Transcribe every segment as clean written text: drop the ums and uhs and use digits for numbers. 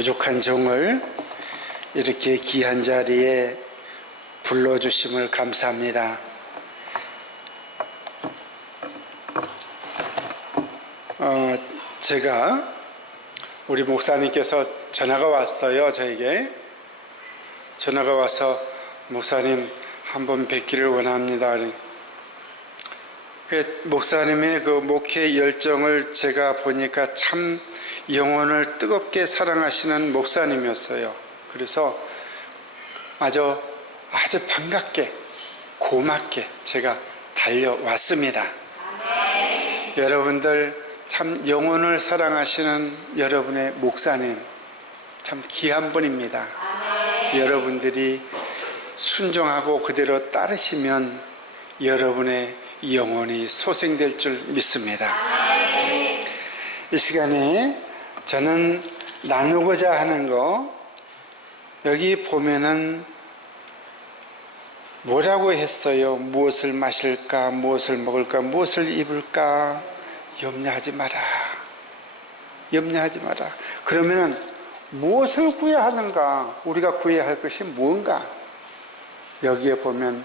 부족한 종을 이렇게 귀한 자리에 불러주심을 감사합니다. 제가 우리 목사님께서 전화가 왔어요. 저에게 전화가 와서 목사님 한번 뵙기를 원합니다. 목사님의 그 목회 열정을 제가 보니까 참 영혼을 뜨겁게 사랑하시는 목사님이었어요. 그래서 아주 반갑게 고맙게 제가 달려왔습니다. 여러분들 참 영혼을 사랑하시는 여러분의 목사님 참 귀한 분입니다. 여러분들이 순종하고 그대로 따르시면 여러분의 영혼이 소생될 줄 믿습니다. 이 시간에 저는 나누고자 하는 거, 여기 보면은 뭐라고 했어요? 무엇을 마실까, 무엇을 먹을까, 무엇을 입을까? 염려하지 마라. 염려하지 마라. 그러면은 무엇을 구해야 하는가? 우리가 구해야 할 것이 무언가? 여기에 보면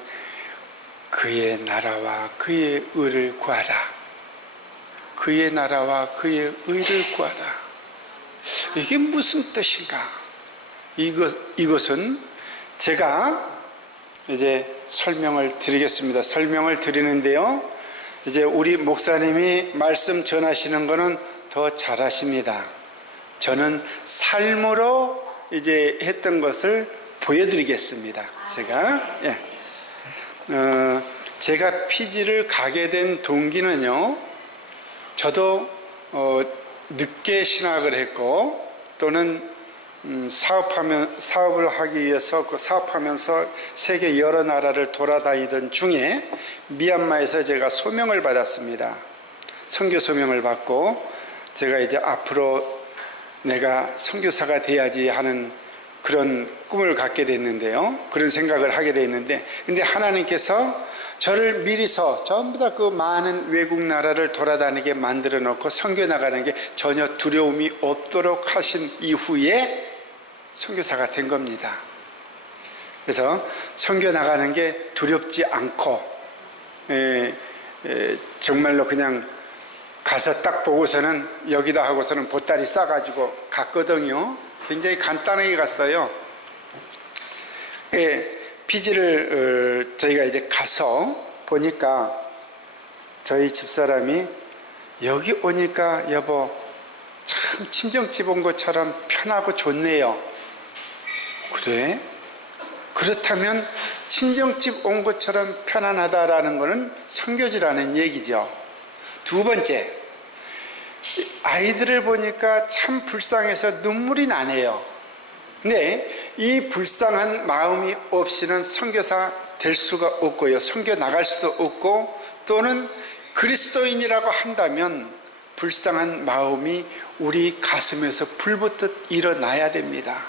그의 나라와 그의 의를 구하라. 그의 나라와 그의 의를 구하라. 이게 무슨 뜻인가? 이것은 제가 이제 설명을 드리겠습니다. 설명을 드리는데요, 이제 우리 목사님이 말씀 전하시는 거는 더 잘하십니다. 저는 삶으로 이제 했던 것을 보여드리겠습니다. 제가 피지를 가게 된 동기는요, 저도 늦게 신학을 했고, 또는 사업을 하기 위해서 사업하면서 세계 여러 나라를 돌아다니던 중에 미얀마에서 제가 소명을 받았습니다. 선교 소명을 받고 제가 이제 앞으로 내가 선교사가 돼야지 하는 그런 꿈을 갖게 됐는데요. 그런 생각을 하게 됐는데, 근데 하나님께서 저를 미리서 전부 다 그 많은 외국 나라를 돌아다니게 만들어 놓고 선교 나가는 게 전혀 두려움이 없도록 하신 이후에 선교사가 된 겁니다. 그래서 선교 나가는 게 두렵지 않고 정말로 그냥 가서 딱 보고서는 여기다 하고서는 보따리 싸가지고 갔거든요. 굉장히 간단하게 갔어요. 피지를 저희가 이제 가서 보니까 저희 집사람이 여기 오니까 여보 참 친정집 온 것처럼 편하고 좋네요. 그래? 그렇다면 친정집 온 것처럼 편안하다라는 것은 선교지라는 얘기죠. 두 번째, 아이들을 보니까 참 불쌍해서 눈물이 나네요. 근데 이 불쌍한 마음이 없이는 선교사 될 수가 없고요, 선교 나갈 수도 없고, 또는 그리스도인이라고 한다면 불쌍한 마음이 우리 가슴에서 불붙듯 일어나야 됩니다.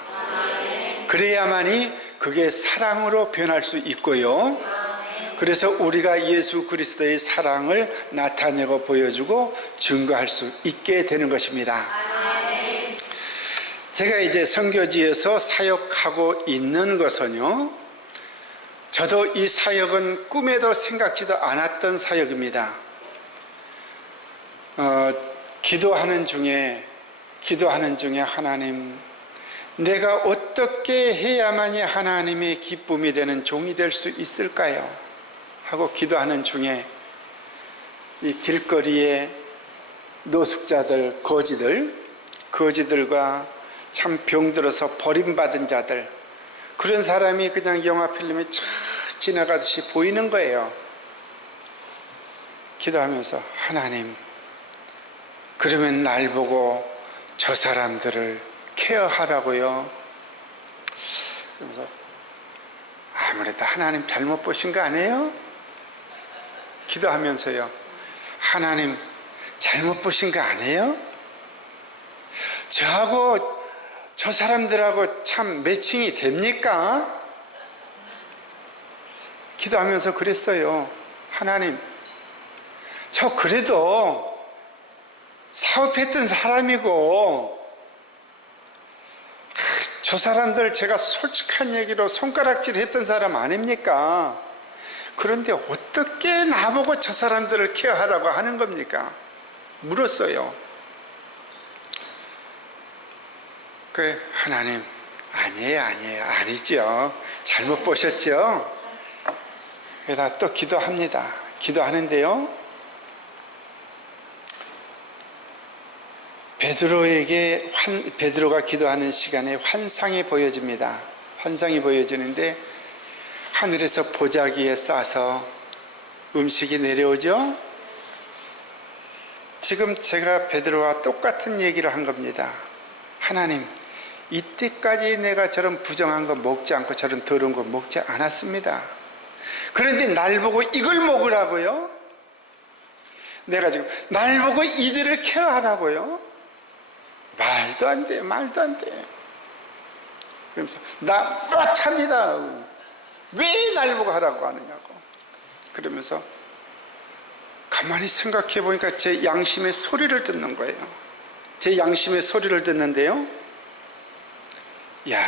그래야만이 그게 사랑으로 변할 수 있고요. 그래서 우리가 예수 그리스도의 사랑을 나타내고 보여주고 증거할 수 있게 되는 것입니다. 제가 이제 선교지에서 사역하고 있는 것은요, 저도 이 사역은 꿈에도 생각지도 않았던 사역입니다. 기도하는 중에 하나님, 내가 어떻게 해야만이 하나님의 기쁨이 되는 종이 될 수 있을까요? 하고 기도하는 중에 이 길거리에 노숙자들, 거지들과 참 병들어서 버림받은 자들, 그런 사람이 그냥 영화 필름에 쫙 지나가듯이 보이는 거예요. 기도하면서 하나님, 그러면 날 보고 저 사람들을 케어하라고요. 그래서 아무래도 하나님 잘못 보신 거 아니에요? 기도하면서요, 하나님 잘못 보신 거 아니에요? 저하고 저 사람들하고 참 매칭이 됩니까? 기도하면서 그랬어요. 하나님, 저 그래도 사업했던 사람이고 저 사람들 제가 솔직한 얘기로 손가락질 했던 사람 아닙니까? 그런데 어떻게 나보고 저 사람들을 케어하라고 하는 겁니까? 물었어요. 그 하나님, 아니죠. 잘못 보셨죠? 그러다 또 기도합니다. 기도하는데요, 베드로가 기도하는 시간에 환상이 보여집니다. 환상이 보여지는데 하늘에서 보자기에 싸서 음식이 내려오죠. 지금 제가 베드로와 똑같은 얘기를 한 겁니다. 하나님, 이때까지 내가 저런 부정한 거 먹지 않고 저런 더러운 거 먹지 않았습니다. 그런데 날 보고 이걸 먹으라고요? 내가 지금 날 보고 이들을 케어하라고요? 말도 안 돼. 그러면서 나 못합니다. 왜 날 보고 하라고 하느냐고. 그러면서 가만히 생각해 보니까 제 양심의 소리를 듣는 거예요. 제 양심의 소리를 듣는데요, 야,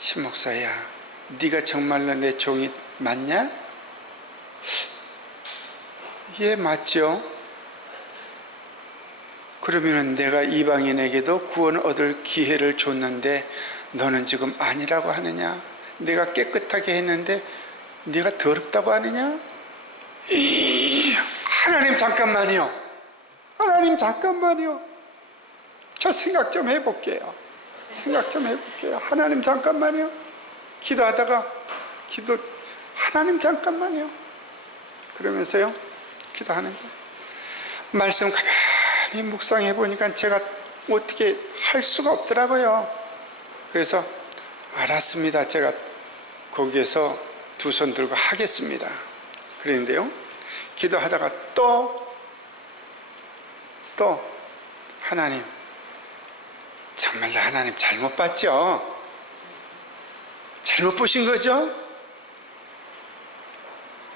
신목사야, 네가 정말로 내 종이 맞냐? 예, 맞죠. 그러면은 내가 이방인에게도 구원 얻을 기회를 줬는데 너는 지금 아니라고 하느냐? 내가 깨끗하게 했는데 네가 더럽다고 하느냐? 하나님 잠깐만요. 저 생각 좀 해볼게요. 하나님 잠깐만요. 기도하다가 하나님 잠깐만요. 그러면서요, 기도하는 거예요. 말씀 가만히 묵상해 보니까 제가 어떻게 할 수가 없더라고요. 그래서 알았습니다. 제가 거기에서 두 손 들고 하겠습니다. 그랬는데요, 기도하다가 또 하나님, 정말로 하나님 잘못 봤죠? 잘못 보신 거죠?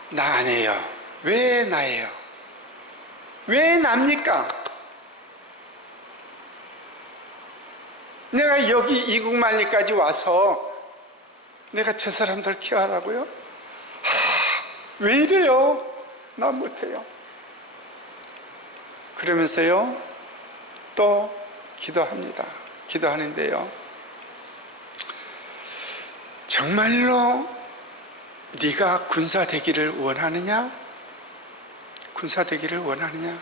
나 아니에요. 왜 나예요? 왜 납니까? 내가 여기 이국만리까지 와서 내가 저 사람들 케어하라고요? 왜 이래요? 난 못해요. 그러면서요, 또 기도합니다. 기도하는데요, 정말로 네가 군사 되기를 원하느냐? 군사 되기를 원하느냐?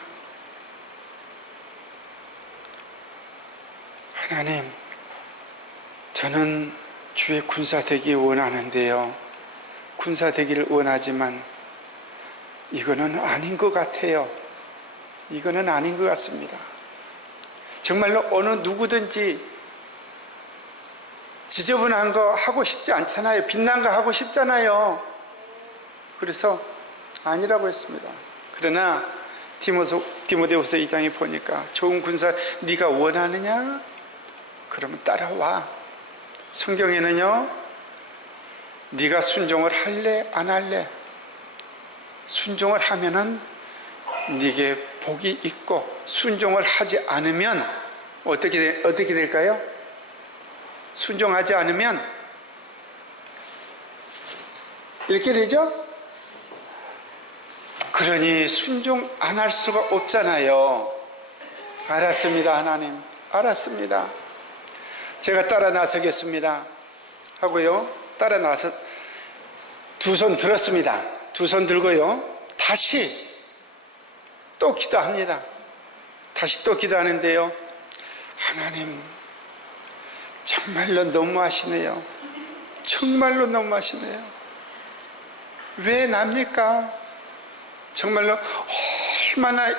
하나님, 저는 주의 군사 되기 원하는데요, 군사 되기를 원하지만 이거는 아닌 것 같아요. 이거는 아닌 것 같습니다. 정말로 어느 누구든지 지저분한 거 하고 싶지 않잖아요. 빛난 거 하고 싶잖아요. 그래서 아니라고 했습니다. 그러나 디모데후서 2장에 보니까 좋은 군사 네가 원하느냐? 그러면 따라와. 성경에는요, 네가 순종을 할래 안 할래? 순종을 하면은 네게 복이 있고, 순종을 하지 않으면 어떻게 될까요? 순종하지 않으면 이렇게 되죠? 그러니 순종 안 할 수가 없잖아요. 알았습니다, 하나님. 알았습니다. 제가 따라 나서겠습니다 하고요, 따라 나서 두 손 들었습니다. 두 손 들고요, 다시 또 기도합니다. 다시 또 기도하는데요, 하나님, 정말로 너무하시네요. 정말로 너무하시네요. 왜 납니까? 정말로 얼마나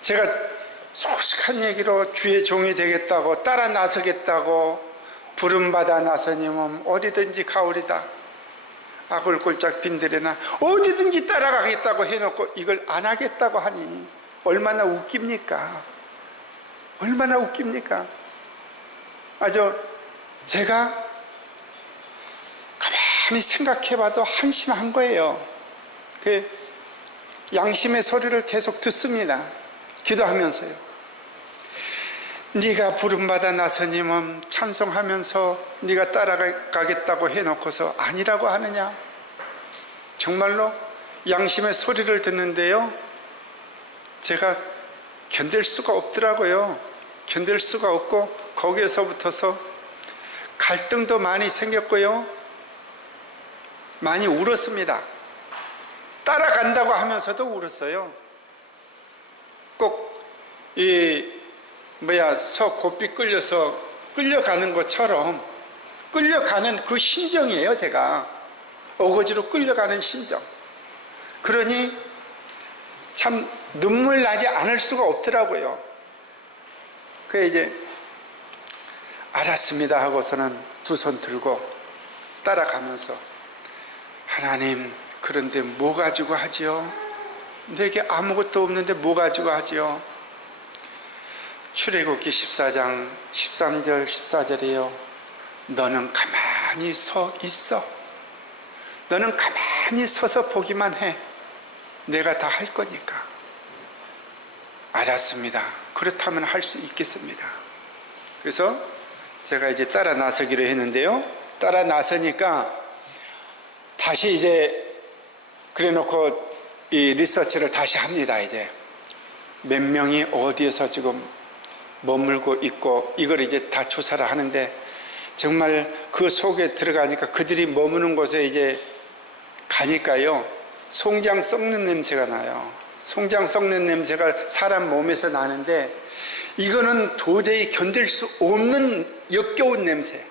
제가 솔직한 얘기로 주의 종이 되겠다고, 따라 나서겠다고, 부름받아 나서님은 어디든지 가오리다, 악을 꼴짝 빈들이나 어디든지 따라가겠다고 해놓고 이걸 안 하겠다고 하니 얼마나 웃깁니까? 얼마나 웃깁니까? 아주 제가 가만히 생각해봐도 한심한 거예요. 그 양심의 소리를 계속 듣습니다. 기도하면서요. 네가 부름받아 나서님은 찬송하면서 네가 따라가겠다고 해놓고서 아니라고 하느냐? 정말로 양심의 소리를 듣는데요, 제가 견딜 수가 없더라고요. 견딜 수가 없고 거기에서부터서 갈등도 많이 생겼고요, 많이 울었습니다. 따라간다고 하면서도 울었어요. 꼭 서 고삐 끌려서 끌려가는 것처럼 끌려가는 그 심정이에요. 제가 어거지로 끌려가는 심정. 그러니 참 눈물 나지 않을 수가 없더라고요. 그래 이제 알았습니다 하고서는 두 손 들고 따라가면서, 하나님, 그런데 뭐 가지고 하지요? 내게 아무것도 없는데 뭐 가지고 하지요? 출애굽기 14장 13절 14절이에요. 너는 가만히 서 있어. 너는 가만히 서서 보기만 해. 내가 다 할 거니까. 알았습니다. 그렇다면 할 수 있겠습니다. 그래서 제가 이제 따라 나서기로 했는데요, 따라 나서니까 다시 이제 그래 놓고 이 리서치를 다시 합니다. 이제 몇 명이 어디에서 지금 머물고 있고 이걸 이제 다 조사를 하는데, 정말 그 속에 들어가니까 그들이 머무는 곳에 이제 가니까요, 송장 썩는 냄새가 나요. 송장 썩는 냄새가 사람 몸에서 나는데, 이거는 도저히 견딜 수 없는 역겨운 냄새,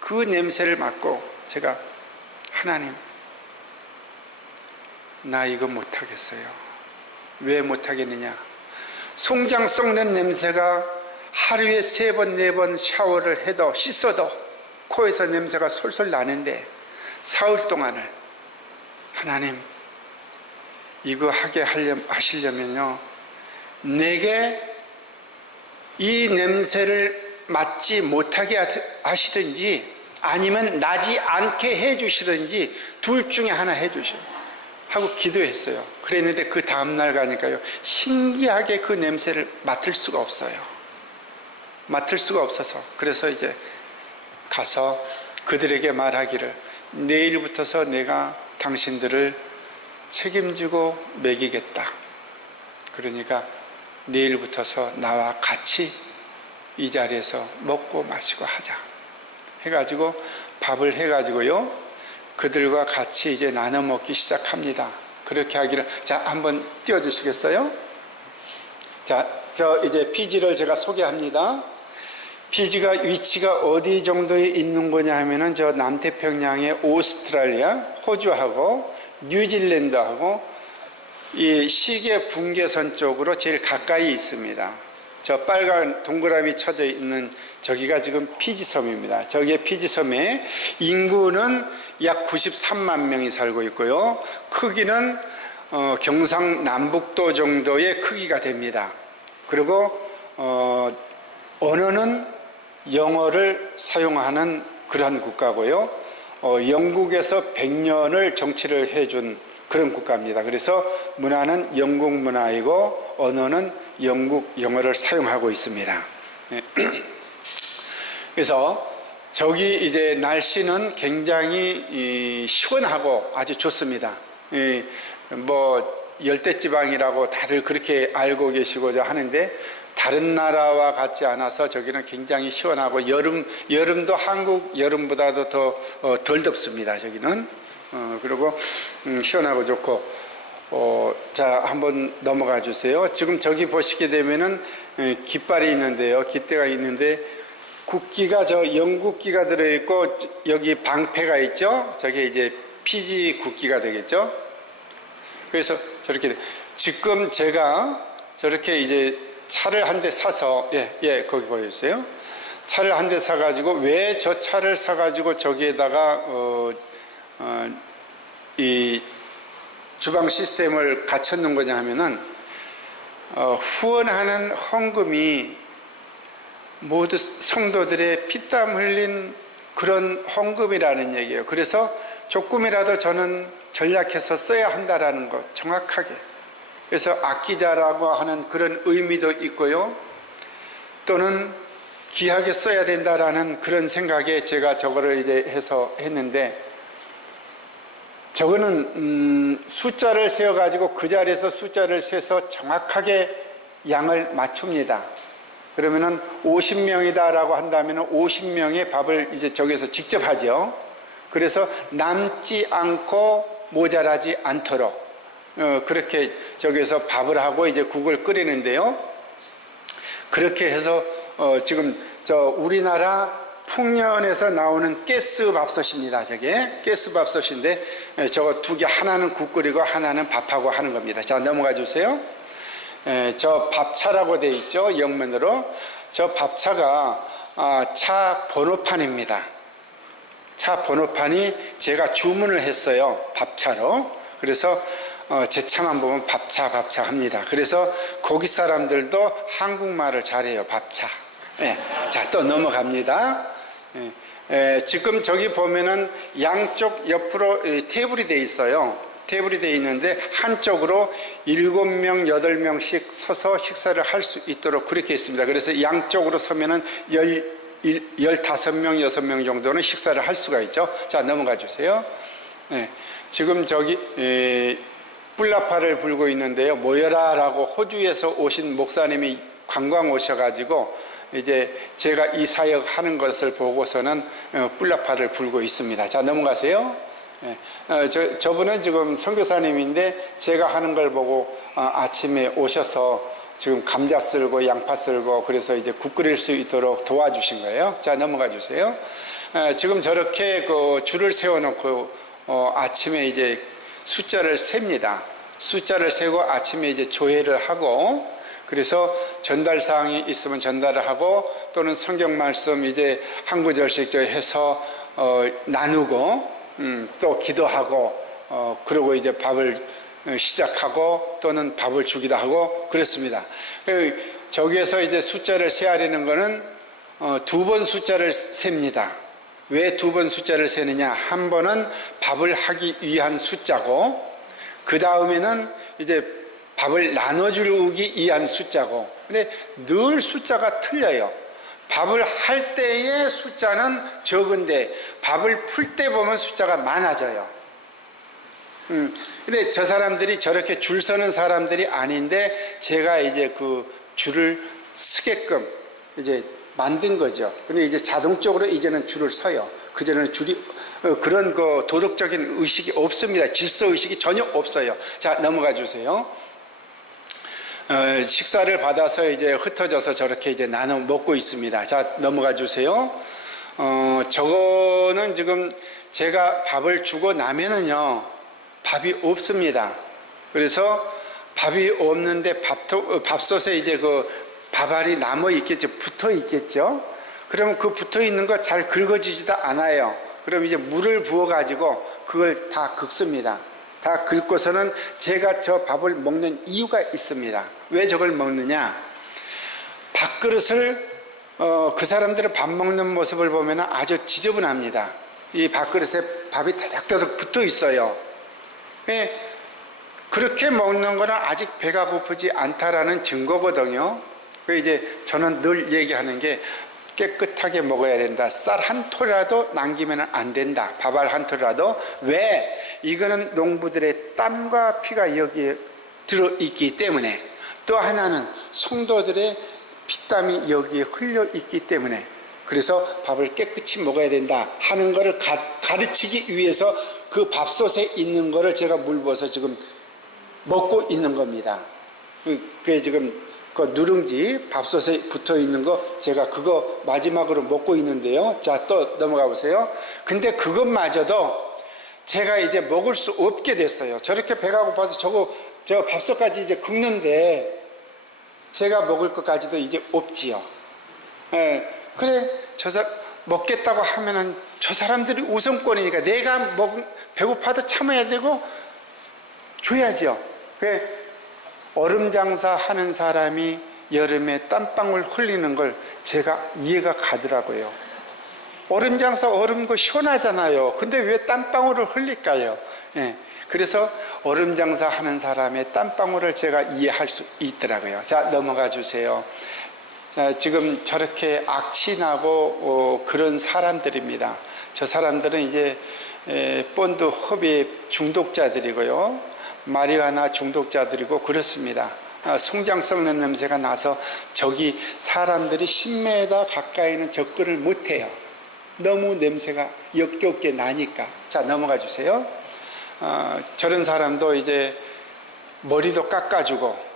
그 냄새를 맡고 제가, 하나님, 나 이거 못하겠어요. 왜 못하겠느냐? 송장 썩는 냄새가 하루에 3번 4번 샤워를 해도 씻어도 코에서 냄새가 솔솔 나는데, 사흘 동안을 하나님, 이거 하게 하시려면요, 내게 이 냄새를 맡지 못하게 하시든지 아니면 나지 않게 해주시든지 둘 중에 하나 해주시오 하고 기도했어요. 그랬는데 그 다음날 가니까요, 신기하게 그 냄새를 맡을 수가 없어요. 맡을 수가 없어서, 그래서 이제 가서 그들에게 말하기를, 내일부터서 내가 당신들을 책임지고 먹이겠다. 그러니까 내일부터서 나와 같이 이 자리에서 먹고 마시고 하자 해가지고 밥을 해가지고요, 그들과 같이 이제 나눠 먹기 시작합니다. 그렇게 하기를, 자, 한번 띄워주시겠어요? 자, 저 이제 피지를 제가 소개합니다. 피지가 위치가 어디 정도에 있는 거냐 하면은 저 남태평양의 오스트랄리아, 호주하고 뉴질랜드하고 이 시계 분계선 쪽으로 제일 가까이 있습니다. 저 빨간 동그라미 쳐져 있는 저기가 지금 피지섬입니다. 저기에 피지섬에 인구는 약 93만 명이 살고 있고요, 크기는 경상남북도 정도의 크기가 됩니다. 그리고 언어는 영어를 사용하는 그런 국가고요, 영국에서 100년을 정치를 해준 그런 국가입니다. 그래서 문화는 영국 문화이고 언어는 영국 영어를 사용하고 있습니다. 그래서 저기 이제 날씨는 굉장히 시원하고 아주 좋습니다. 뭐 열대지방이라고 다들 그렇게 알고 계시고자 하는데, 다른 나라와 같지 않아서 저기는 굉장히 시원하고 여름도 한국 여름보다도 더 덜 덥습니다. 저기는 그리고 시원하고 좋고, 자, 한번 넘어가 주세요. 지금 저기 보시게 되면은 깃발이 있는데요, 깃대가 있는데 국기가 저 영국기가 들어있고 여기 방패가 있죠. 저게 이제 피지 국기가 되겠죠. 그래서 저렇게 지금 제가 저렇게 이제 차를 한 대 사서, 거기 보여주세요. 차를 한 대 사가지고, 왜 저 차를 사가지고 저기에다가 이 주방 시스템을 갖췄는 거냐 하면은, 후원하는 헌금이 모두 성도들의 피땀 흘린 그런 헌금이라는 얘기예요. 그래서 조금이라도 저는 전략해서 써야 한다라는 것, 정확하게. 그래서 아끼자라고 하는 그런 의미도 있고요, 또는 귀하게 써야 된다라는 그런 생각에 제가 저거를 이제 해서 했는데, 저거는 숫자를 세어가지고 그 자리에서 숫자를 세서 정확하게 양을 맞춥니다. 그러면은 50명이다라고 한다면 50명의 밥을 이제 저기서 직접 하죠. 그래서 남지 않고 모자라지 않도록 그렇게 저기서 밥을 하고 이제 국을 끓이는데요. 그렇게 해서 지금 저 우리나라 풍년에서 나오는 가스밥솥입니다. 저게 가스밥솥인데 저거 두 개, 하나는 국 끓이고 하나는 밥하고 하는 겁니다. 자, 넘어가 주세요. 저 밥차라고 되어 있죠. 영문으로. 저 밥차가 차 번호판입니다. 차 번호판이 제가 주문을 했어요. 밥차로. 그래서 제 차만 보면 밥차 합니다. 그래서 거기 사람들도 한국말을 잘해요. 밥차. 자, 또 넘어갑니다. 지금 저기 보면은 양쪽 옆으로 테이블이 되어 있어요. 테이블이 되어 있는데 한쪽으로 7명, 8명씩 서서 식사를 할 수 있도록 그렇게 있습니다. 그래서 양쪽으로 서면은 15명, 6명 정도는 식사를 할 수가 있죠. 자, 넘어가 주세요. 지금 저기 뿔라파를 불고 있는데요. 모여라라고 호주에서 오신 목사님이 관광 오셔가지고 이제 제가 이 사역 하는 것을 보고서는 뿔라파를 불고 있습니다. 자, 넘어가세요. 저분은 지금 선교사님인데 제가 하는 걸 보고 아침에 오셔서 지금 감자 썰고 양파 썰고 그래서 이제 국 끓일 수 있도록 도와주신 거예요. 자, 넘어가 주세요. 지금 저렇게 그 줄을 세워놓고 아침에 이제 숫자를 셉니다. 숫자를 세고 아침에 이제 조회를 하고 그래서 전달 사항이 있으면 전달을 하고 또는 성경 말씀 이제 한 구절씩 해서 나누고 또 기도하고 그리고 이제 밥을 시작하고 또는 밥을 주기도 하고 그렇습니다. 저기에서 이제 숫자를 세하려는 거는 2번 숫자를 셉니다. 왜 2번 숫자를 세느냐? 한 번은 밥을 하기 위한 숫자고 그 다음에는 이제 밥을 나눠주기 위한 숫자고 근데 늘 숫자가 틀려요. 밥을 할 때의 숫자는 적은데 밥을 풀 때 보면 숫자가 많아져요. 근데 저 사람들이 저렇게 줄 서는 사람들이 아닌데 제가 이제 그 줄을 서게끔 이제 만든 거죠. 근데 이제 자동적으로 이제는 줄을 서요. 그전에는 줄이 그런 그 도덕적인 의식이 없습니다. 질서 의식이 전혀 없어요. 자, 넘어가 주세요. 식사를 받아서 이제 흩어져서 저렇게 이제 나눠 먹고 있습니다. 자, 넘어가 주세요. 저거는 지금 제가 밥을 주고 나면은요, 밥이 없습니다. 그래서 밥이 없는데 밥솥에 이제 그 밥알이 남아 있겠죠. 붙어 있겠죠. 그러면 그 붙어 있는 거 잘 긁어지지도 않아요. 그럼 이제 물을 부어 가지고 그걸 다 긁습니다. 다 긁고서는 제가 저 밥을 먹는 이유가 있습니다. 왜 저걸 먹느냐? 밥그릇을 그 사람들은 밥 먹는 모습을 보면 아주 지저분합니다. 이 밥그릇에 밥이 다닥다닥 붙어 있어요. 그렇게 먹는 거는 아직 배가 고프지 않다라는 증거거든요. 이제 저는 늘 얘기하는 게 깨끗하게 먹어야 된다. 쌀 한 톨이라도 남기면 안 된다. 밥알 한 톨이라도. 왜? 이거는 농부들의 땀과 피가 여기에 들어있기 때문에, 또 하나는 성도들의 피땀이 여기에 흘려있기 때문에, 그래서 밥을 깨끗이 먹어야 된다 하는 것을 가르치기 위해서 그 밥솥에 있는 거를 제가 물 부어서 지금 먹고 있는 겁니다. 그게 지금 그 누룽지 밥솥에 붙어 있는 거 제가 그거 마지막으로 먹고 있는데요. 자, 또 넘어가 보세요. 근데 그것마저도 제가 이제 먹을 수 없게 됐어요. 저렇게 배가 고파서 저 밥솥까지 이제 긁는데 제가 먹을 것까지도 이제 없지요. 그래, 먹겠다고 하면은 저 사람들이 우선권이니까 내가 배고파도 참아야 되고 줘야죠. 얼음 장사 하는 사람이 여름에 땀방울 흘리는 걸 제가 이해가 가더라고요. 얼음 장사 얼음 거 시원하잖아요. 근데 왜 땀방울을 흘릴까요? 그래서 얼음 장사 하는 사람의 땀방울을 제가 이해할 수 있더라고요. 자, 넘어가 주세요. 자, 지금 저렇게 악취나고 그런 사람들입니다. 저 사람들은 이제 본드 흡입 중독자들이고요, 마리화나 중독자들이고 그렇습니다. 송장 썩는 냄새가 나서 저기 사람들이 10m 가까이는 접근을 못해요. 너무 냄새가 역겹게 나니까. 자, 넘어가 주세요. 저런 사람도 이제 머리도 깎아주고,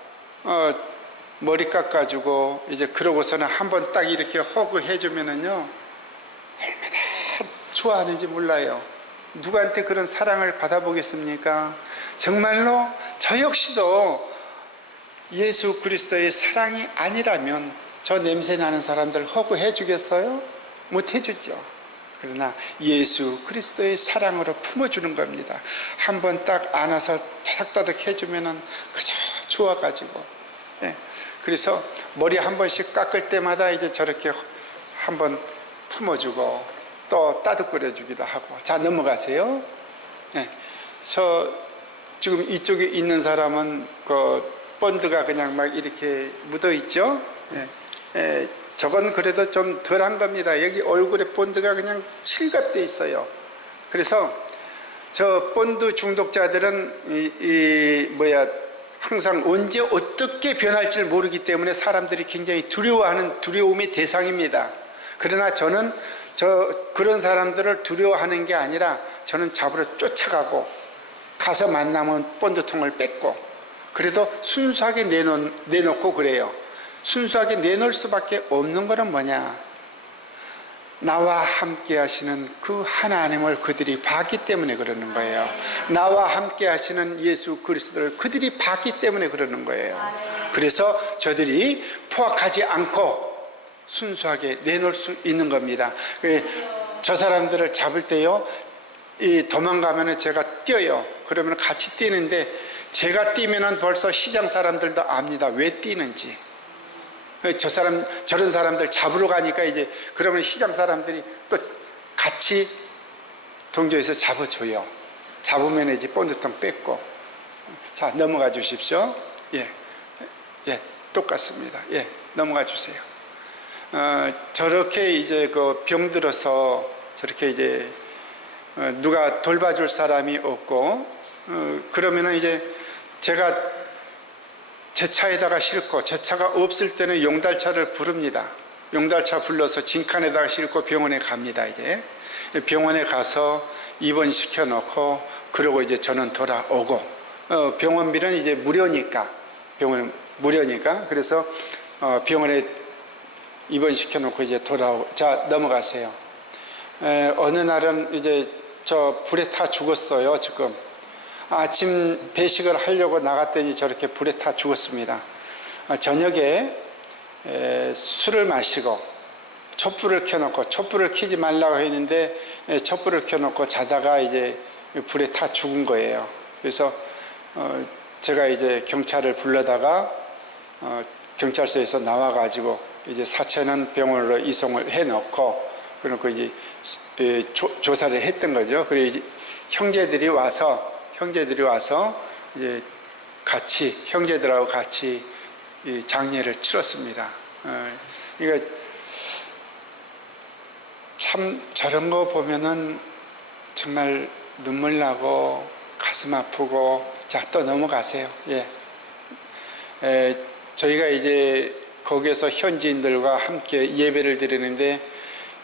머리 깎아주고, 이제 그러고서는 한번 딱 이렇게 허그 해주면은요, 얼마나 좋아하는지 몰라요. 누구한테 그런 사랑을 받아보겠습니까? 정말로 저 역시도 예수 그리스도의 사랑이 아니라면 저 냄새 나는 사람들 허그해 주겠어요? 못 해주죠. 그러나 예수 그리스도의 사랑으로 품어주는 겁니다. 한번 딱 안아서 타닥타닥 해주면은 그저 좋아가지고. 네. 그래서 머리 한 번씩 깎을 때마다 이제 저렇게 한번 품어주고 또 따뜻거려주기도 하고. 자, 넘어가세요. 네. 지금 이쪽에 있는 사람은 그 본드가 그냥 막 이렇게 묻어 있죠. 네. 저건 그래도 좀 덜한 겁니다. 여기 얼굴에 본드가 그냥 칠갑돼 있어요. 그래서 저 본드 중독자들은 항상 언제 어떻게 변할지 모르기 때문에 사람들이 굉장히 두려워하는 두려움의 대상입니다. 그러나 저는 그런 사람들을 두려워하는 게 아니라 저는 잡으러 쫓아가고 가서 만나면 본드통을 뺏고, 그래도 순수하게 내놓고 그래요. 순수하게 내놓을 수밖에 없는 것은 뭐냐? 나와 함께 하시는 그 하나님을 그들이 봤기 때문에 그러는 거예요. 나와 함께 하시는 예수 그리스도를 그들이 봤기 때문에 그러는 거예요. 그래서 저들이 포악하지 않고 순수하게 내놓을 수 있는 겁니다. 저 사람들을 잡을 때요, 도망가면 제가 뛰어요. 그러면 같이 뛰는데 제가 뛰면 벌써 시장 사람들도 압니다. 왜 뛰는지. 저런 사람들 잡으러 가니까 이제 그러면 시장 사람들이 또 같이 동조해서 잡아줘요. 잡으면 이제 본드통 뺏고. 자, 넘어가 주십시오. 예, 똑같습니다. 예, 넘어가 주세요. 저렇게 이제 그 병들어서 저렇게 이제 누가 돌봐줄 사람이 없고, 그러면은 이제 제가 제 차에다가 싣고, 제 차가 없을 때는 용달차를 부릅니다. 용달차 불러서 진칸에다가 싣고 병원에 갑니다. 이제 병원에 가서 입원시켜 놓고, 그러고 이제 저는 돌아오고, 병원비는 이제 무료니까, 병원은 무료니까, 그래서 병원에 입원시켜 놓고 이제 돌아오고. 자, 넘어가세요. 어느 날은 이제 저 불에 타 죽었어요. 지금 아침 배식을 하려고 나갔더니 저렇게 불에 타 죽었습니다. 저녁에 술을 마시고 촛불을 켜놓고, 촛불을 켜지 말라고 했는데 촛불을 켜놓고 자다가 이제 불에 타 죽은 거예요. 그래서 제가 이제 경찰을 불러다가 경찰서에서 나와가지고 이제 사체는 병원으로 이송을 해놓고, 그리고 이제 조사를 했던 거죠. 그리고 이제 형제들이 와서 이제 같이, 형제들하고 같이 이 장례를 치렀습니다. 그러니까 참 저런 거 보면은 정말 눈물 나고 가슴 아프고. 자, 또 넘어가세요. 예. 저희가 이제 거기에서 현지인들과 함께 예배를 드리는데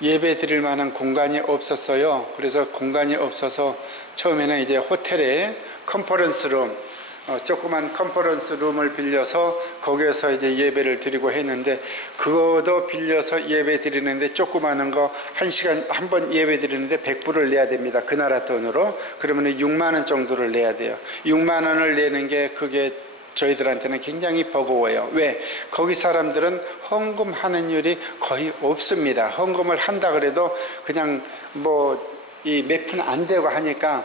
예배 드릴 만한 공간이 없었어요. 그래서 공간이 없어서 처음에는 이제 호텔에 컨퍼런스룸, 조그만 컨퍼런스룸을 빌려서 거기에서 이제 예배를 드리고 했는데, 그거도 빌려서 예배 드리는데 조그마한 거 1시간 한 번 예배 드리는데 100불을 내야 됩니다. 그 나라 돈으로. 그러면 6만 원 정도를 내야 돼요. 6만 원을 내는 게 그게 저희들한테는 굉장히 버거워요. 왜? 거기 사람들은 헌금하는 일이 거의 없습니다. 헌금을 한다 그래도 그냥 몇 푼 안 되고 하니까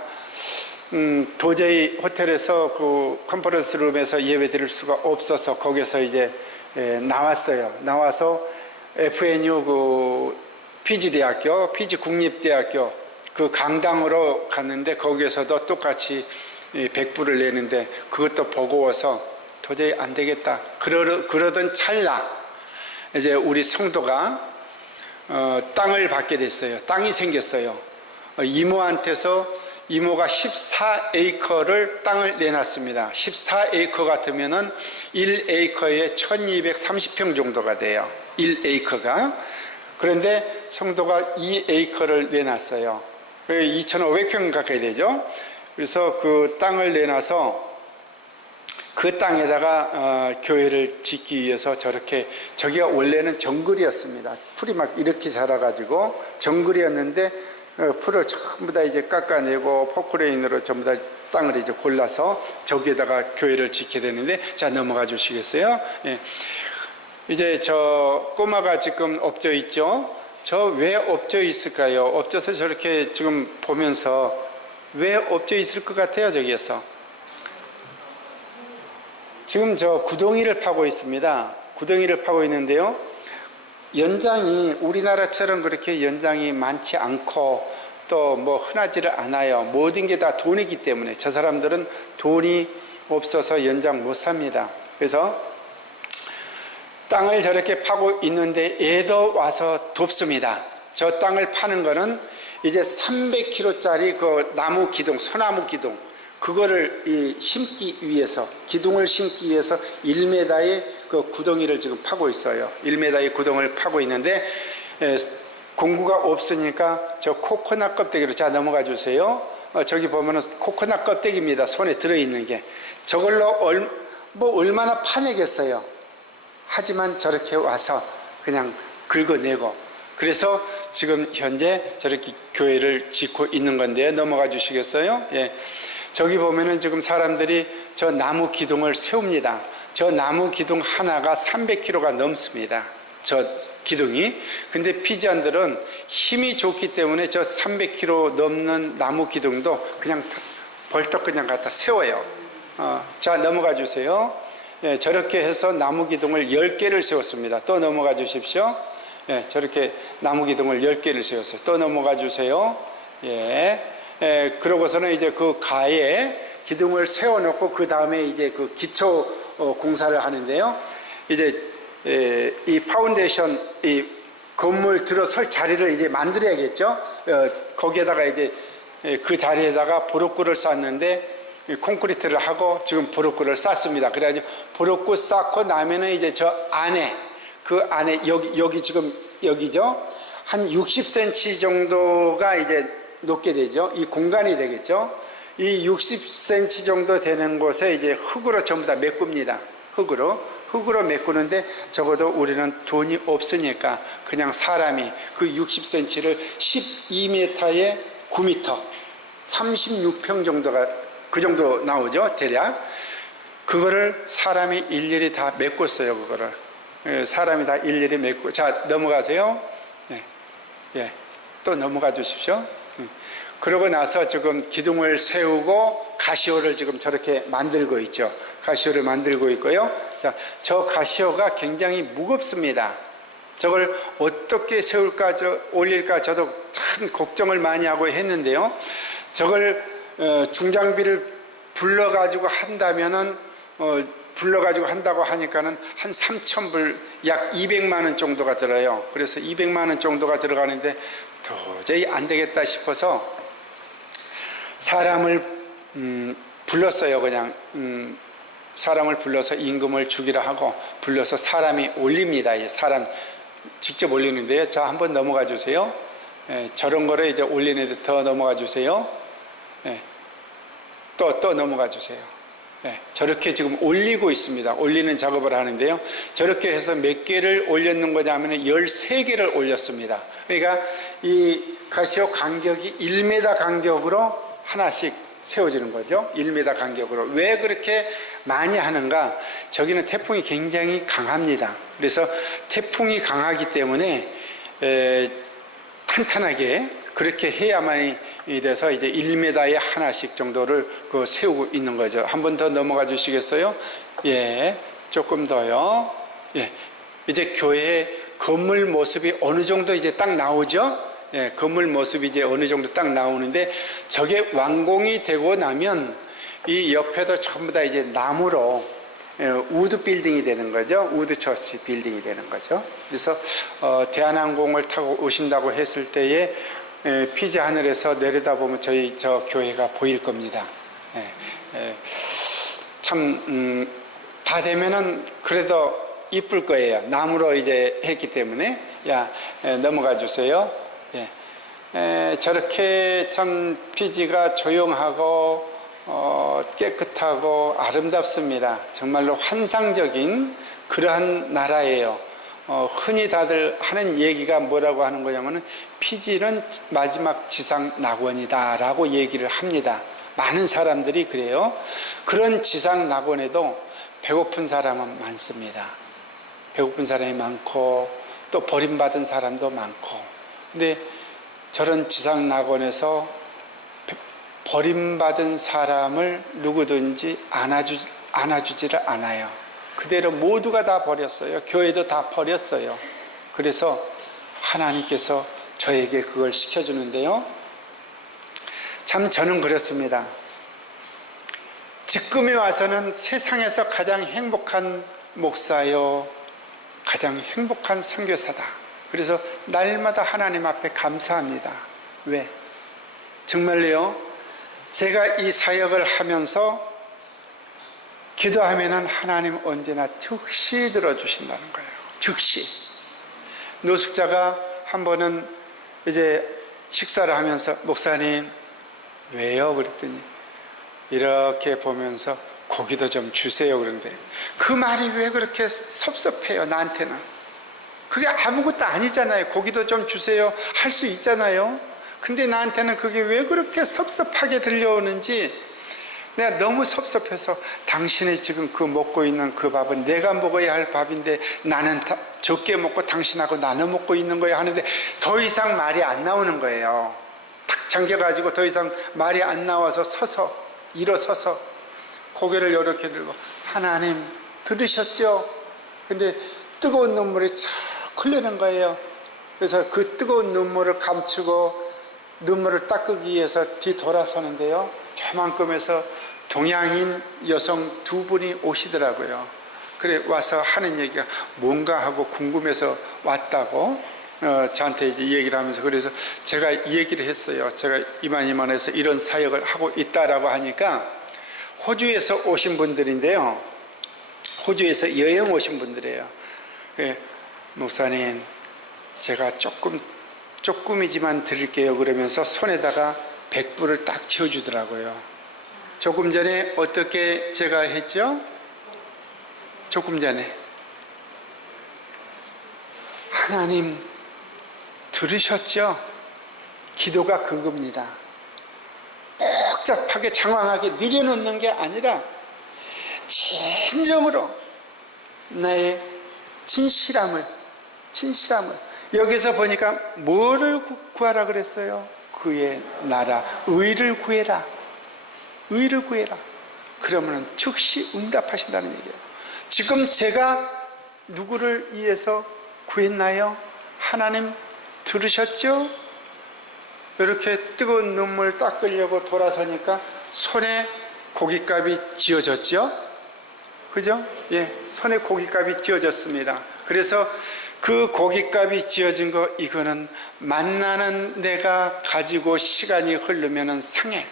도저히 호텔에서 그 컨퍼런스 룸에서 예배 드릴 수가 없어서 거기서 이제 나왔어요. 나와서 FNU 그 피지 국립대학교 그 강당으로 갔는데 거기에서도 똑같이 100불을 내는데 그것도 버거워서 도저히 안 되겠다. 그러던 찰나 이제 우리 성도가 땅을 받게 됐어요. 땅이 생겼어요. 이모한테서 이모가 14에이커를 땅을 내놨습니다. 14에이커 같으면은 1에이커에 1230평 정도가 돼요. 1에이커가. 그런데 성도가 2에이커를 내놨어요. 2500평 가까이 되죠. 그래서 그 땅을 내놔서 그 땅에다가 교회를 짓기 위해서 저기가 원래는 정글이었습니다. 풀이 막 이렇게 자라가지고 정글이었는데 풀을 전부 다 이제 깎아내고 포크레인으로 전부 다 땅을 이제 골라서 저기에다가 교회를 짓게 되는데, 자, 넘어가 주시겠어요? 예. 이제 저 꼬마가 지금 엎져 있죠? 저 왜 엎져 있을까요? 엎져서 저렇게 지금 보면서 왜 엎져 있을 것 같아요, 저기에서? 지금 저 구덩이를 파고 있습니다. 구덩이를 파고 있는데요. 연장이 우리나라처럼 그렇게 연장이 많지 않고 또 뭐 흔하지를 않아요. 모든 게 다 돈이기 때문에 저 사람들은 돈이 없어서 연장 못 삽니다. 그래서 땅을 저렇게 파고 있는데 얘도 와서 돕습니다. 저 땅을 파는 거는 이제 300kg짜리 그 나무 기둥, 소나무 기둥, 그거를 심기 위해서, 기둥을 심기 위해서 1m의 그 구덩이를 지금 파고 있어요. 1m의 구덩이를 파고 있는데 공구가 없으니까 저 코코넛 껍데기로, 자, 넘어가 주세요. 저기 보면은 코코넛 껍데기입니다. 손에 들어있는 게. 저걸로 뭐 얼마나 파내겠어요. 하지만 저렇게 와서 그냥 긁어내고, 그래서 지금 현재 저렇게 교회를 짓고 있는 건데요. 넘어가 주시겠어요? 예. 저기 보면은 지금 사람들이 저 나무 기둥을 세웁니다. 저 나무 기둥 하나가 300kg가 넘습니다. 저 기둥이. 근데 피지안들은 힘이 좋기 때문에 저 300kg 넘는 나무 기둥도 그냥 벌떡 그냥 갖다 세워요. 자, 넘어가 주세요. 예, 저렇게 해서 나무 기둥을 10개를 세웠습니다. 또 넘어가 주십시오. 예, 저렇게 나무 기둥을 10개를 세웠어요. 또 넘어가 주세요. 예. 그러고서는 이제 그 가에 기둥을 세워놓고 그 다음에 이제 그 기초 공사를 하는데요. 이제 이 파운데이션, 이 건물 들어설 자리를 이제 만들어야겠죠. 거기에다가 이제 그 자리에다가 보로꾸를 쌓는데 콘크리트를 하고 지금 보로꾸를 쌓습니다. 그래가지고 보로꾸 쌓고 나면은 이제 저 안에, 그 안에 여기 지금 여기죠. 한 60cm 정도가 이제 높게 되죠. 이 공간이 되겠죠. 이 60cm 정도 되는 곳에 이제 흙으로 전부 다 메꿉니다. 흙으로 메꾸는데 적어도 우리는 돈이 없으니까 그냥 사람이 그 60cm를 12m에 9m, 36평 정도가 그 정도 나오죠. 대략. 그거를 사람이 일일이 다 메꿨어요. 그거를. 사람이 다 일일이 메꾸고. 자, 넘어가세요. 네. 예. 또 넘어가 주십시오. 그러고 나서 지금 기둥을 세우고 가시오를 지금 저렇게 만들고 있죠. 가시오를 만들고 있고요. 자, 저 가시오가 굉장히 무겁습니다. 저걸 어떻게 세울까, 올릴까 저도 참 걱정을 많이 하고 했는데요. 저걸 중장비를 불러가지고 한다면은 불러가지고 한다고 하니까는 한 3,000불, 약 200만 원 정도가 들어요. 그래서 200만 원 정도가 들어가는데 도저히 안 되겠다 싶어서 사람을 불렀어요. 그냥 사람을 불러서 임금을 주기로 하고 불러서 사람이 올립니다. 이제 사람 직접 올리는데요. 자, 한번 넘어가 주세요. 예, 저런 거를 이제 올리는데 더 넘어가 주세요. 예, 또 넘어가 주세요. 예, 저렇게 지금 올리고 있습니다. 올리는 작업을 하는데요. 저렇게 해서 몇 개를 올렸는 거냐면 13개를 올렸습니다. 그러니까 이 가시오 간격이 1m 간격으로 하나씩 세워지는 거죠. 1m 간격으로. 왜 그렇게 많이 하는가? 저기는 태풍이 굉장히 강합니다. 그래서 태풍이 강하기 때문에 탄탄하게 그렇게 해야만이 돼서 이제 1m에 하나씩 정도를 세우고 있는 거죠. 한 번 더 넘어가 주시겠어요? 예, 조금 더요. 예, 이제 교회의 건물 모습이 어느 정도 이제 딱 나오죠? 예, 건물 모습이 이제 어느 정도 딱 나오는데 저게 완공이 되고 나면 이 옆에도 전부 다 이제 나무로 우드 빌딩이 되는 거죠. 우드 처치 빌딩이 되는 거죠. 그래서 대한항공을 타고 오신다고 했을 때에 피지 하늘에서 내려다보면 저 교회가 보일 겁니다. 참 다 되면은 그래도 이쁠 거예요. 나무로 이제 했기 때문에. 넘어가 주세요. 저렇게 참 피지가 조용하고 깨끗하고 아름답습니다. 정말로 환상적인 그러한 나라예요. 흔히 다들 하는 얘기가 뭐라고 하는 거냐면은 피지는 마지막 지상 낙원이다 라고 얘기를 합니다. 많은 사람들이 그래요. 그런 지상 낙원에도 배고픈 사람은 많습니다. 배고픈 사람이 많고 또 버림받은 사람도 많고. 근데 저런 지상 낙원에서 버림받은 사람을 누구든지 안아주지를 않아요. 그대로 모두가 다 버렸어요. 교회도 다 버렸어요. 그래서 하나님께서 저에게 그걸 시켜주는데요. 참 저는 그렇습니다. 지금에 와서는 세상에서 가장 행복한 목사요, 가장 행복한 선교사다. 그래서 날마다 하나님 앞에 감사합니다. 왜? 정말로요, 제가 이 사역을 하면서 기도하면은 하나님 언제나 즉시 들어주신다는 거예요. 즉시. 노숙자가 한 번은 이제 식사를 하면서 목사님 왜요? 그랬더니 이렇게 보면서 고기도 좀 주세요. 그런데 그 말이 왜 그렇게 섭섭해요? 나한테는. 그게 아무것도 아니잖아요. 고기도 좀 주세요 할 수 있잖아요. 근데 나한테는 그게 왜 그렇게 섭섭하게 들려오는지 내가 너무 섭섭해서 당신이 지금 그 먹고 있는 그 밥은 내가 먹어야 할 밥인데 나는 적게 먹고 당신하고 나눠 먹고 있는 거야 하는데 더 이상 말이 안 나오는 거예요. 탁 잠겨가지고 더 이상 말이 안 나와서 일어서서 고개를 이렇게 들고 하나님 들으셨죠? 근데 뜨거운 눈물이 쫙 흘리는 거예요. 그래서 그 뜨거운 눈물을 감추고 눈물을 닦기 위해서 뒤돌아서는데요, 저만큼에서 동양인 여성 두 분이 오시더라고요. 그래 와서 하는 얘기가 뭔가 하고 궁금해서 왔다고 저한테 이제 얘기를 하면서, 그래서 제가 이 얘기를 했어요. 제가 이만해서 이런 사역을 하고 있다라고 하니까 호주에서 오신 분들인데요, 호주에서 여행 오신 분들이에요. 목사님 제가 조금이지만 드릴게요 그러면서 손에다가 100불을 딱 쥐어주더라고요. 조금 전에 어떻게 제가 했죠? 조금 전에 하나님 들으셨죠? 기도가 그겁니다. 복잡하게 장황하게 늘여놓는 게 아니라 진정으로 나의 진실함을 여기서 보니까 뭐를 구하라 그랬어요? 그의 나라, 의를 구해라. 의를 구해라. 그러면 즉시 응답하신다는 얘기예요. 지금 제가 누구를 위해서 구했나요? 하나님 들으셨죠? 이렇게 뜨거운 눈물 닦으려고 돌아서니까 손에 고깃값이 쥐어졌죠? 그죠? 예, 손에 고깃값이 쥐어졌습니다. 그래서 그 고깃값이 쥐어진 거, 이거는 만나는 내가 가지고 시간이 흐르면 상해.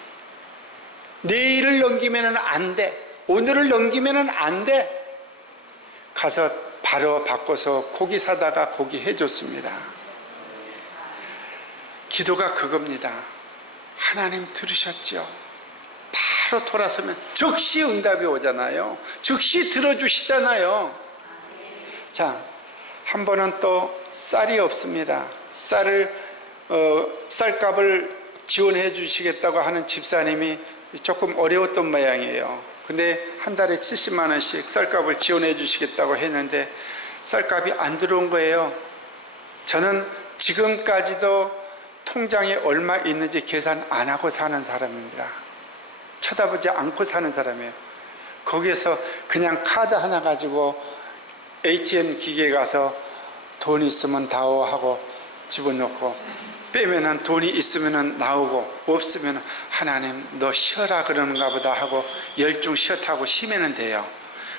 내일을 넘기면 안 돼. 오늘을 넘기면 안 돼. 가서 바로 바꿔서 고기 사다가 고기 해줬습니다. 기도가 그겁니다. 하나님 들으셨죠? 바로 돌아서면 즉시 응답이 오잖아요. 즉시 들어주시잖아요. 자, 한 번은 또 쌀이 없습니다. 쌀값을 지원해 주시겠다고 하는 집사님이 조금 어려웠던 모양이에요. 근데 한 달에 70만 원씩 쌀값을 지원해 주시겠다고 했는데 쌀값이 안 들어온 거예요. 저는 지금까지도 통장에 얼마 있는지 계산 안 하고 사는 사람입니다. 쳐다보지 않고 사는 사람이에요. 거기에서 그냥 카드 하나 가지고 ATM 기계에 가서 돈 있으면 다오 하고 집어넣고, 빼면은 돈이 있으면 나오고 없으면 하나님 너 쉬어라 그러는가 보다 하고 열중 쉬었다고 쉬면 돼요.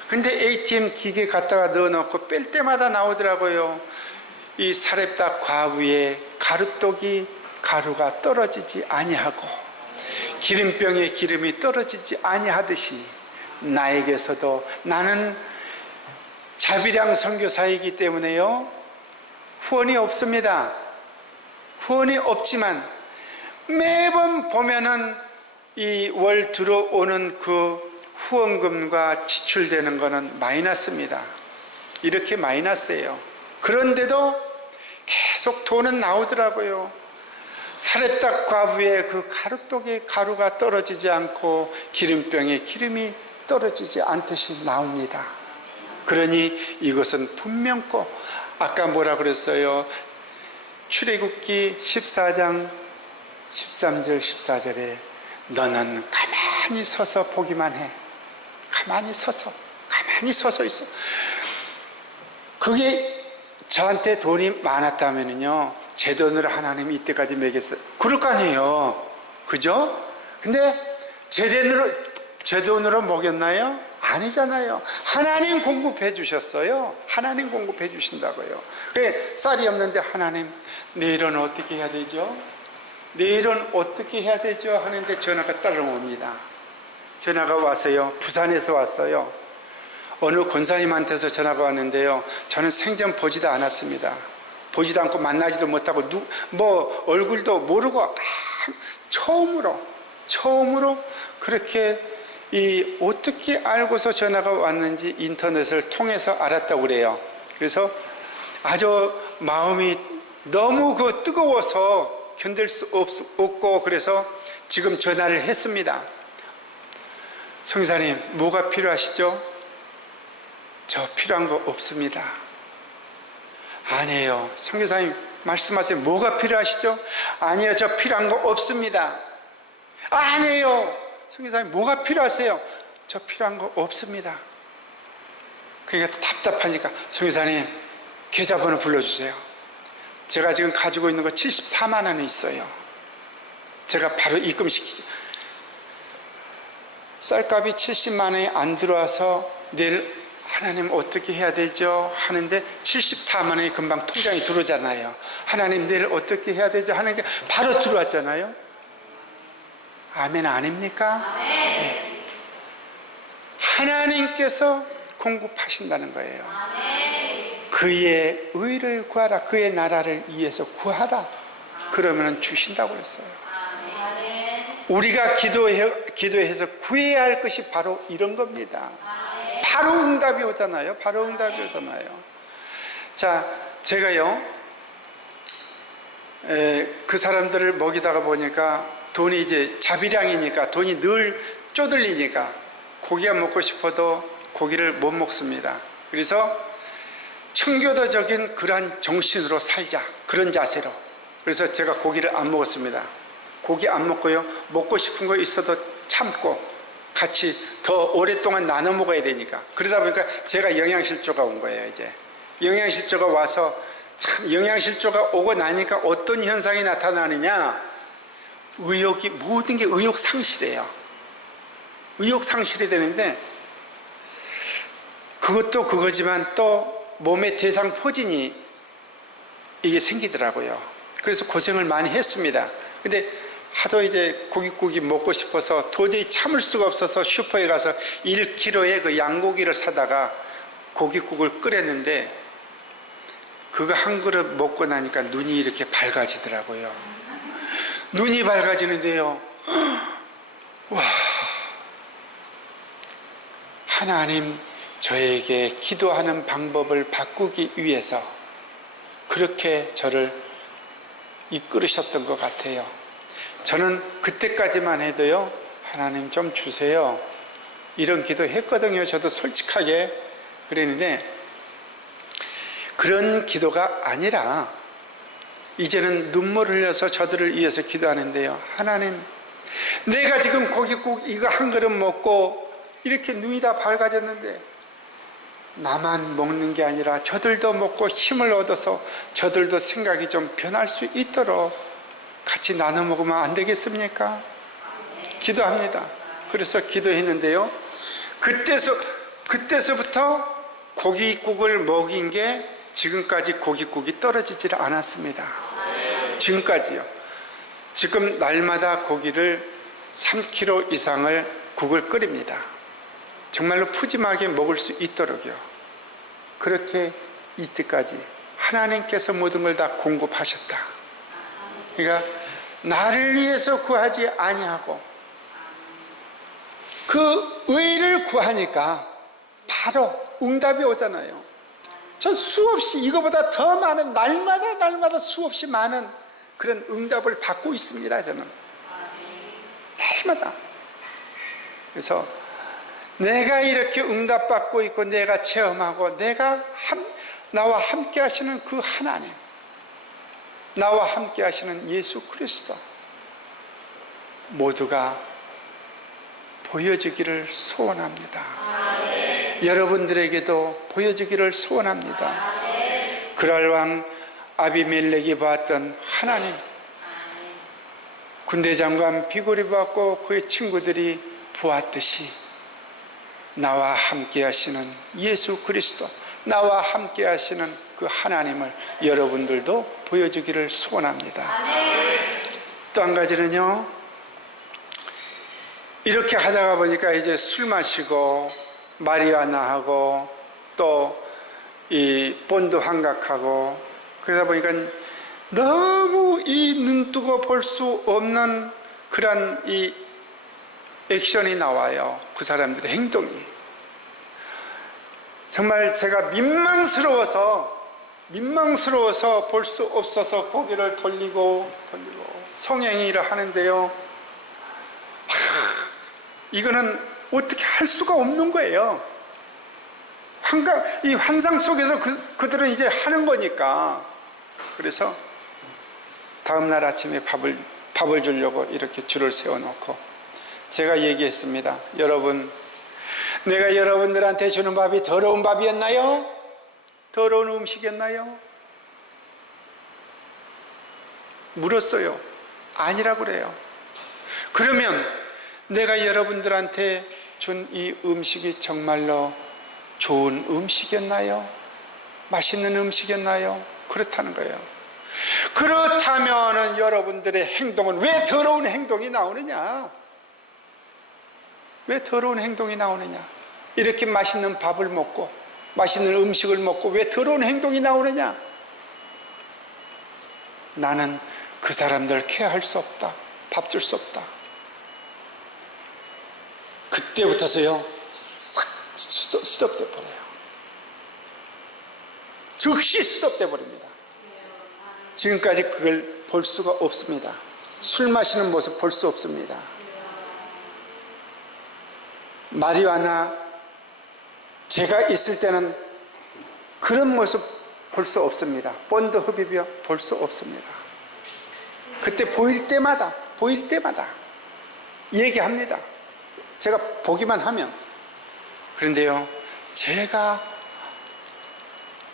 근데 ATM 기계 갖다가 넣어놓고 뺄 때마다 나오더라고요. 이 사렙다 과부에 가루떡이 가루가 떨어지지 아니하고 기름병에 기름이 떨어지지 아니하듯이 나에게서도, 나는 자비량 선교사이기 때문에요, 후원이 없습니다. 후원이 없지만 매번 보면은 이 월 들어오는 그 후원금과 지출되는 거는 마이너스입니다. 이렇게 마이너스예요. 그런데도 계속 돈은 나오더라고요. 사렙다 과부의 그 가루떡에 가루가 떨어지지 않고 기름병에 기름이 떨어지지 않듯이 나옵니다. 그러니 이것은 분명코, 아까 뭐라 그랬어요? 출애굽기 14장 13절 14절에 너는 가만히 서서 보기만 해. 가만히 서서 있어. 그게 저한테 돈이 많았다면요, 제 돈으로 하나님이 이때까지 먹였어요. 그럴 거 아니에요. 그죠? 근데 제 돈으로 먹였나요? 아니잖아요. 하나님 공급해 주셨어요. 하나님 공급해 주신다고요. 그래, 쌀이 없는데 하나님, 내일은 어떻게 해야 되죠? 내일은 어떻게 해야 되죠? 하는데 전화가 따라옵니다. 전화가 왔어요. 부산에서 왔어요. 어느 권사님한테서 전화가 왔는데요, 저는 생전 보지도 않았습니다. 보지도 않고 만나지도 못하고 뭐 얼굴도 모르고 처음으로 그렇게 어떻게 알고서 전화가 왔는지 인터넷을 통해서 알았다고 그래요. 그래서 아주 마음이 너무 뜨거워서 견딜 수 없고, 그래서 지금 전화를 했습니다. 성교사님, 뭐가 필요하시죠? 저 필요한 거 없습니다. 아니에요. 선교사님 말씀하세요. 뭐가 필요하시죠? 아니에요, 저 필요한 거 없습니다. 아니에요. 선교사님 뭐가 필요하세요? 저 필요한 거 없습니다. 그러니까 답답하니까, 선교사님 계좌번호 불러주세요. 제가 지금 가지고 있는 거 74만 원이 있어요. 제가 바로 입금시키고, 쌀값이 70만 원이 안 들어와서 내일 하나님 어떻게 해야 되죠? 하는데 74만 원이 금방 통장에 들어오잖아요. 하나님 내일 어떻게 해야 되죠? 하는 게 바로 들어왔잖아요. 아멘 아닙니까? 네. 하나님께서 공급하신다는 거예요. 그의 의를 구하라, 그의 나라를 위해서 구하라. 그러면 주신다고 했어요. 우리가 기도해서 구해야 할 것이 바로 이런 겁니다. 바로 응답이 오잖아요. 바로 응답이 오잖아요. 자, 제가요, 그 사람들을 먹이다가 보니까 돈이 이제 자비량이니까 돈이 늘 쪼들리니까 고기가 먹고 싶어도 고기를 못 먹습니다. 그래서 청교도적인 그러한 정신으로 살자, 그런 자세로. 그래서 제가 고기를 안 먹었습니다. 고기 안 먹고요, 먹고 싶은 거 있어도 참고 같이 더 오랫동안 나눠 먹어야 되니까. 그러다 보니까 제가 영양실조가 온 거예요. 이제 영양실조가 와서, 참 영양실조가 오고 나니까 어떤 현상이 나타나느냐, 의욕이, 모든 게 의욕 상실이에요. 의욕 상실이 되는데, 그것도 그거지만 또 몸의 대상포진이 이게 생기더라고요. 그래서 고생을 많이 했습니다. 근데 하도 이제 고깃국이 먹고 싶어서 도저히 참을 수가 없어서 슈퍼에 가서 1kg의 그 양고기를 사다가 고깃국을 끓였는데, 그거 한 그릇 먹고 나니까 눈이 이렇게 밝아지더라고요. 눈이 밝아지는데요, 와, 하나님 저에게 기도하는 방법을 바꾸기 위해서 그렇게 저를 이끌으셨던 것 같아요. 저는 그때까지만 해도요, 하나님 좀 주세요, 이런 기도 했거든요. 저도 솔직하게 그랬는데, 그런 기도가 아니라 이제는 눈물 흘려서 저들을 위해서 기도하는데요. 하나님, 내가 지금 고깃국 이거 한 그릇 먹고 이렇게 눈이 다 밝아졌는데, 나만 먹는 게 아니라 저들도 먹고 힘을 얻어서 저들도 생각이 좀 변할 수 있도록 같이 나눠 먹으면 안 되겠습니까? 기도합니다. 그래서 기도했는데요, 그때서 그때서부터 고깃국을 먹인 게 지금까지 고깃국이 떨어지질 않았습니다. 지금까지요. 지금 날마다 고기를 3kg 이상을 국을 끓입니다. 정말로 푸짐하게 먹을 수 있도록요. 그렇게 이때까지 하나님께서 모든 걸 다 공급하셨다. 그러니까 나를 위해서 구하지 아니하고 그 의를 구하니까 바로 응답이 오잖아요. 저 수없이 이거보다 더 많은 날마다 수없이 많은 그런 응답을 받고 있습니다. 저는 날마다. 그래서 내가 이렇게 응답받고 있고 내가 체험하고 나와 함께 하시는 그 하나님, 나와 함께 하시는 예수 그리스도 모두가 보여주기를 소원합니다. 여러분들에게도 보여주기를 소원합니다. 그랄왕 아비멜렉이 봤던 하나님, 군대장관 비골이 봤고 그의 친구들이 보았듯이 나와 함께 하시는 예수 그리스도, 나와 함께 하시는 그 하나님을 여러분들도 보여주기를 소원합니다. 또 한 가지는요, 이렇게 하다가 보니까 이제 술 마시고 마리아나하고 또 이 본드 환각하고 그러다 보니까 너무 이 눈뜨고 볼 수 없는 그런 이 액션이 나와요. 그 사람들의 행동이. 정말 제가 민망스러워서 볼 수 없어서 고개를 돌리고 성행위를 하는데요. 이거는 어떻게 할 수가 없는 거예요. 이 환상 속에서 그들은 이제 하는 거니까. 그래서 다음날 아침에 밥을 주려고 이렇게 줄을 세워놓고 제가 얘기했습니다. 여러분, 내가 여러분들한테 주는 밥이 더러운 밥이었나요? 더러운 음식이었나요? 물었어요. 아니라고 그래요. 그러면 내가 여러분들한테 준 이 음식이 정말로 좋은 음식이었나요? 맛있는 음식이었나요? 그렇다는 거예요. 그렇다면 여러분들의 행동은 왜 더러운 행동이 나오느냐? 왜 더러운 행동이 나오느냐? 이렇게 맛있는 밥을 먹고 맛있는 음식을 먹고 왜 더러운 행동이 나오느냐? 나는 그 사람들 케어할 수 없다. 밥 줄 수 없다. 그때부터서요 싹 스톱돼 버려요. 즉시 스톱돼 버립니다. 지금까지 그걸 볼 수가 없습니다. 술 마시는 모습 볼 수 없습니다. 마리아나 제가 있을 때는 그런 모습 볼 수 없습니다. 본드 흡입이요 볼 수 없습니다. 그때 보일 때마다 얘기합니다. 제가 보기만 하면. 그런데요, 제가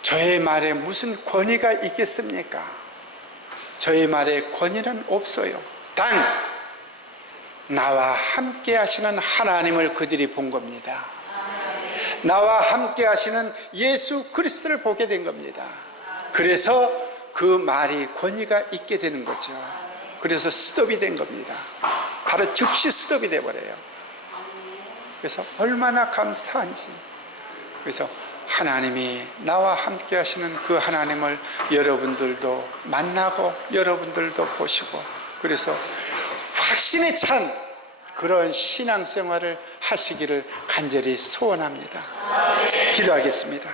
저의 말에 무슨 권위가 있겠습니까? 저의 말에 권위는 없어요. 단 나와 함께 하시는 하나님을 그들이 본 겁니다. 나와 함께 하시는 예수 그리스도를 보게 된 겁니다. 그래서 그 말이 권위가 있게 되는 거죠. 그래서 스톱이 된 겁니다. 바로 즉시 스톱이 돼버려요. 그래서 얼마나 감사한지. 그래서 하나님이 나와 함께 하시는 그 하나님을 여러분들도 만나고 여러분들도 보시고 그래서 확신에 찬 그런 신앙생활을 하시기를 간절히 소원합니다. 기도하겠습니다.